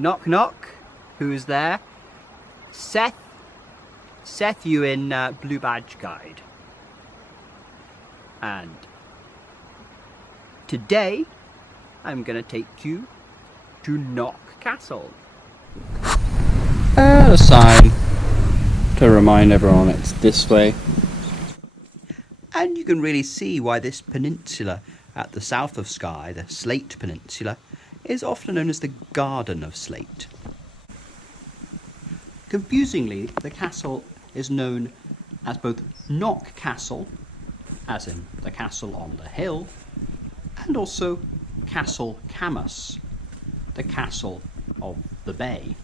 Knock knock. Who's there? Seth. Seth Ewin, Blue Badge Guide. And today I'm gonna take you to Knock Castle. And a sign to remind everyone it's this way. And you can really see why this peninsula at the south of Skye, the Sleat Peninsula, is often known as the Garden of Sleat. Confusingly, the castle is known as both Knock Castle, as in the castle on the hill, and also Castle Camus, the castle of the bay.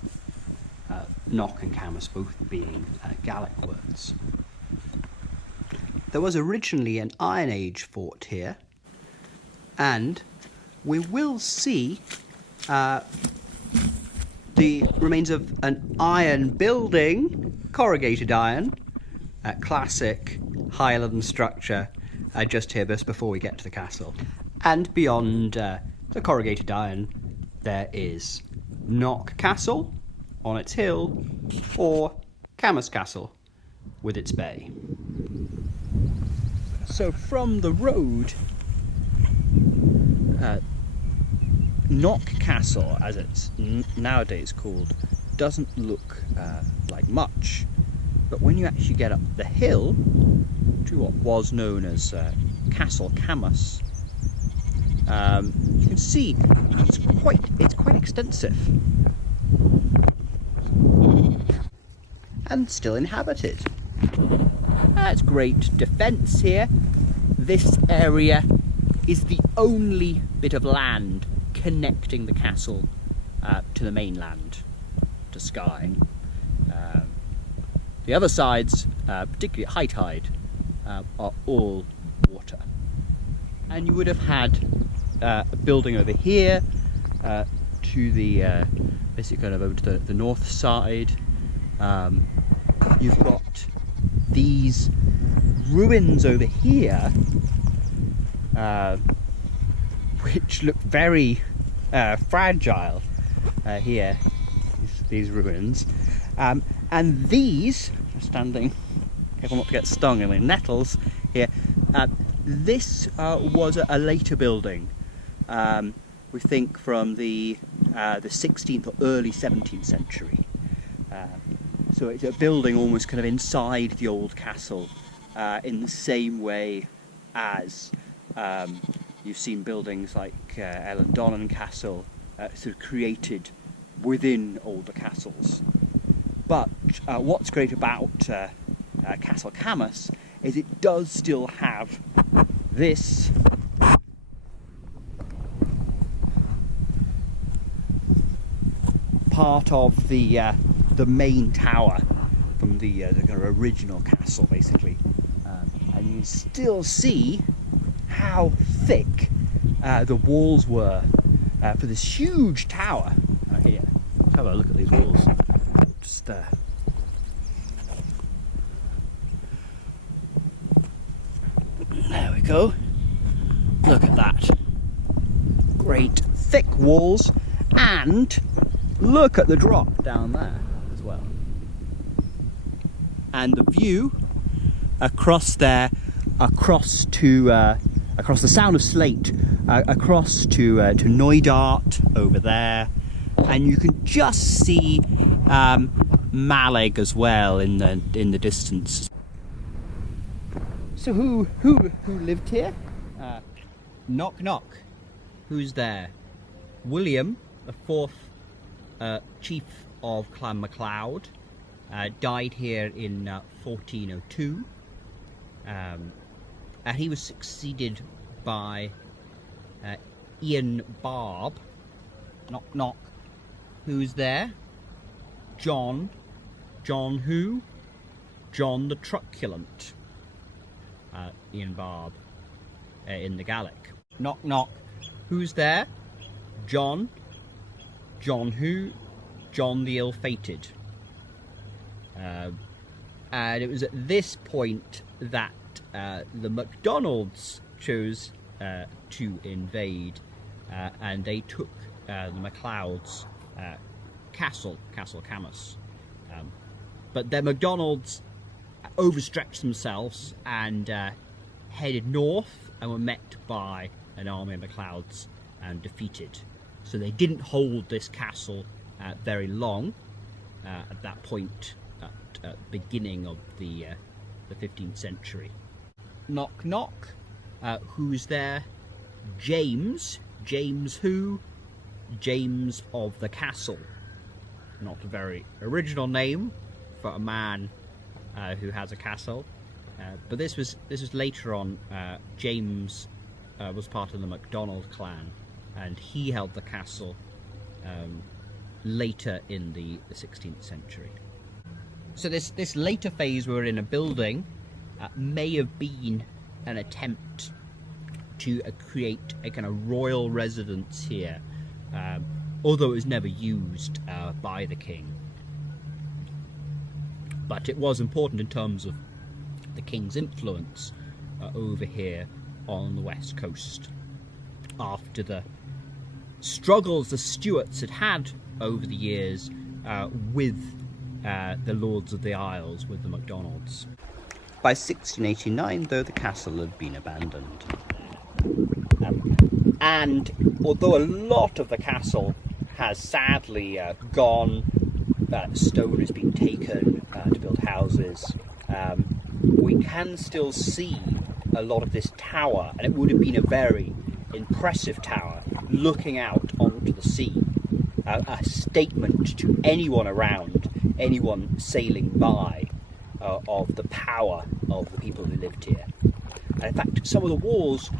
Knock and Camus both being Gaelic words. There was originally an Iron Age fort here, and we will see the remains of an iron building, corrugated iron, classic Highland structure just here just before we get to the castle. And beyond the corrugated iron there is Knock Castle on its hill, or Camus Castle with its bay. So from the road, Knock Castle, as it's nowadays called, doesn't look like much, but when you actually get up the hill to what was known as Castle Camus, you can see it's quite extensive and still inhabited. That's great defence here. This area is the only bit of land connecting the castle to the mainland, to Skye. The other sides, particularly at high tide, are all water. And you would have had a building over here to the basically kind of over to the north side. You've got these ruins over here, which look very fragile here, these ruins. And these, standing, careful not to get stung in the nettles here, this was a later building, we think from the 16th or early 17th century. So it's a building almost kind of inside the old castle, in the same way as you've seen buildings like Ellendonnan Castle sort of created within older castles. But what's great about Castle Camus is it does still have this part of the main tower from the kind of original castle, basically, and you still see how thick the walls were for this huge tower here. Let's have a look at these walls. Just there we go. Look at that. Great thick walls, and look at the drop down there as well. And the view across there, across the Sound of Sleat, across to Knoydart over there, and you can just see Mallaig as well in the distance. So who lived here? Knock knock. Who's there? William, the fourth chief of Clan MacLeod, died here in 1402. He was succeeded by Ian Barb. Knock knock. Who's there? John. John who? John the Truculent. Ian Barb in the Gaelic. Knock knock. Who's there? John. John who? John the Ill-Fated. And it was at this point that the MacDonalds chose to invade, and they took the MacLeods castle, Castle Camus. But the MacDonalds overstretched themselves and headed north and were met by an army of MacLeods and defeated. So they didn't hold this castle very long at that point, at the beginning of the 15th century. Knock knock. Who's there? James. James who? James of the Castle. Not a very original name for a man who has a castle, but this was later on. James was part of the MacDonald clan, and he held the castle later in the 16th century. So this later phase we're in a building may have been an attempt to create a kind of royal residence here, although it was never used by the king. But it was important in terms of the king's influence over here on the west coast. After the struggles the Stuarts had had over the years with the Lords of the Isles, with the MacDonalds. By 1689, though, the castle had been abandoned. And although a lot of the castle has sadly gone, stone has been taken to build houses, we can still see a lot of this tower, and it would have been a very impressive tower looking out onto the sea, a statement to anyone around, anyone sailing by, of the power of the people who lived here. And in fact, some of the walls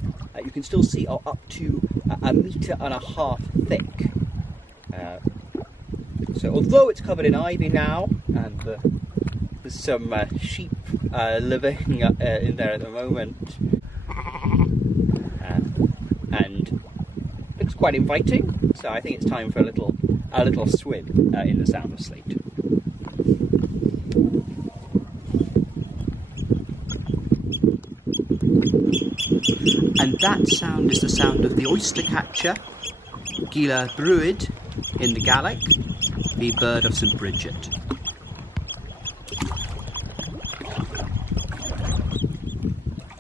you can still see are up to 1.5 meters thick. So although it's covered in ivy now, and there's some sheep living in there at the moment, and looks quite inviting. So I think it's time for a little swim in the Sound of Sleat. And that sound is the sound of the oyster catcher, Gila Bruid in the Gaelic, the bird of St. Bridget.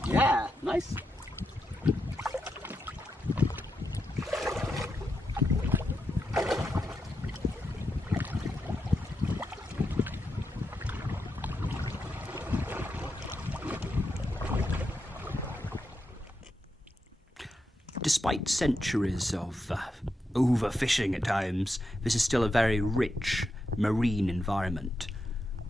Yeah, nice. Despite centuries of overfishing at times, this is still a very rich marine environment.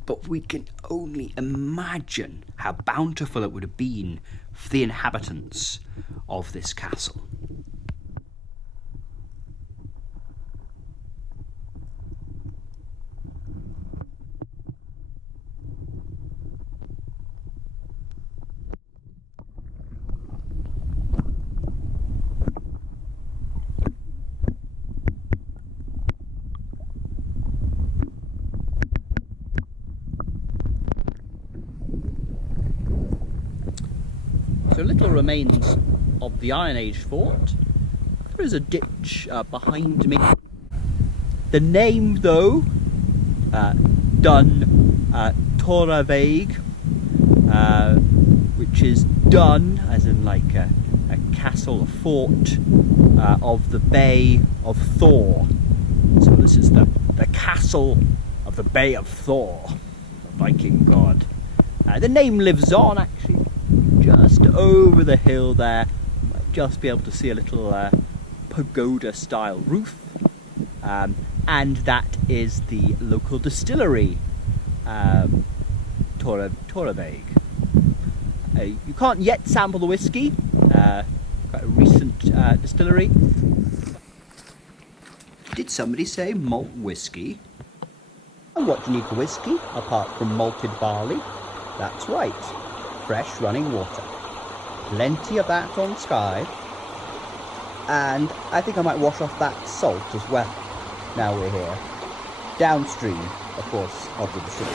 But we can only imagine how bountiful it would have been for the inhabitants of this castle. So little remains of the Iron Age fort. There is a ditch behind me. The name, though, Dun Toravaig, which is Dun, as in like a castle, a fort of the Bay of Thor. So this is the castle of the Bay of Thor, the Viking god. The name lives on, actually. Just over the hill there, you might just be able to see a little pagoda style roof, and that is the local distillery, Toravaig. You can't yet sample the whiskey, quite a recent distillery. Did somebody say malt whiskey? And what do you need for whiskey apart from malted barley? That's right. Fresh running water. Plenty of that on Skye. And I think I might wash off that salt as well, now we're here. Downstream, of course, of the distillery.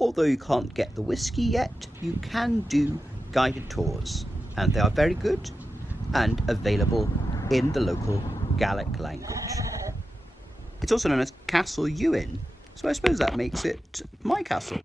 Although you can't get the whiskey yet, you can do guided tours. And they are very good and available in the local Gaelic language. It's also known as Castle Ewin, so I suppose that makes it my castle.